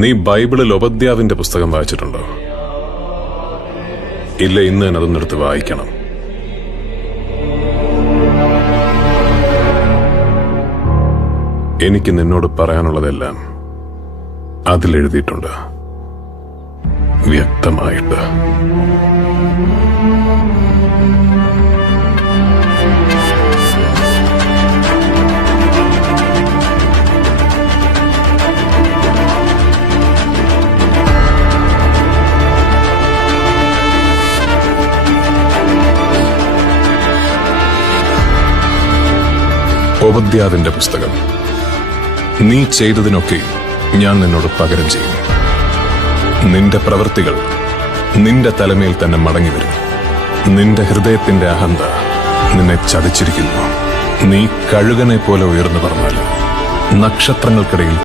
നീ ബൈബിളിൽ ഒബദ്യാവിന്റെ പുസ്തകം വായിച്ചിട്ടുണ്ടോ? ഇല്ല, ഇന്ന് തന്നെ അതൊന്നെടുത്ത് വായിക്കണം. എനിക്ക് നിന്നോട് പറയാനുള്ളതെല്ലാം അതിലെഴുതിയിട്ടുണ്ട്, വ്യക്തമായിട്ട്. ഒബദ്യാവിന്റെ പുസ്തകം. നീ ചെയ്തതിനൊക്കെ ഞാൻ നിന്നോട് പകരം ചെയ്യും. നിന്റെ പ്രവൃത്തികൾ നിന്റെ തലമേൽ തന്നെ മടങ്ങി വരും. നിന്റെ ഹൃദയത്തിന്റെ അഹന്ത നിന്നെ ചതിച്ചിരിക്കുന്നു. നീ കഴുകനെ പോലെ ഉയർന്നു പറഞ്ഞാലും നക്ഷത്രങ്ങൾക്കിടയിൽ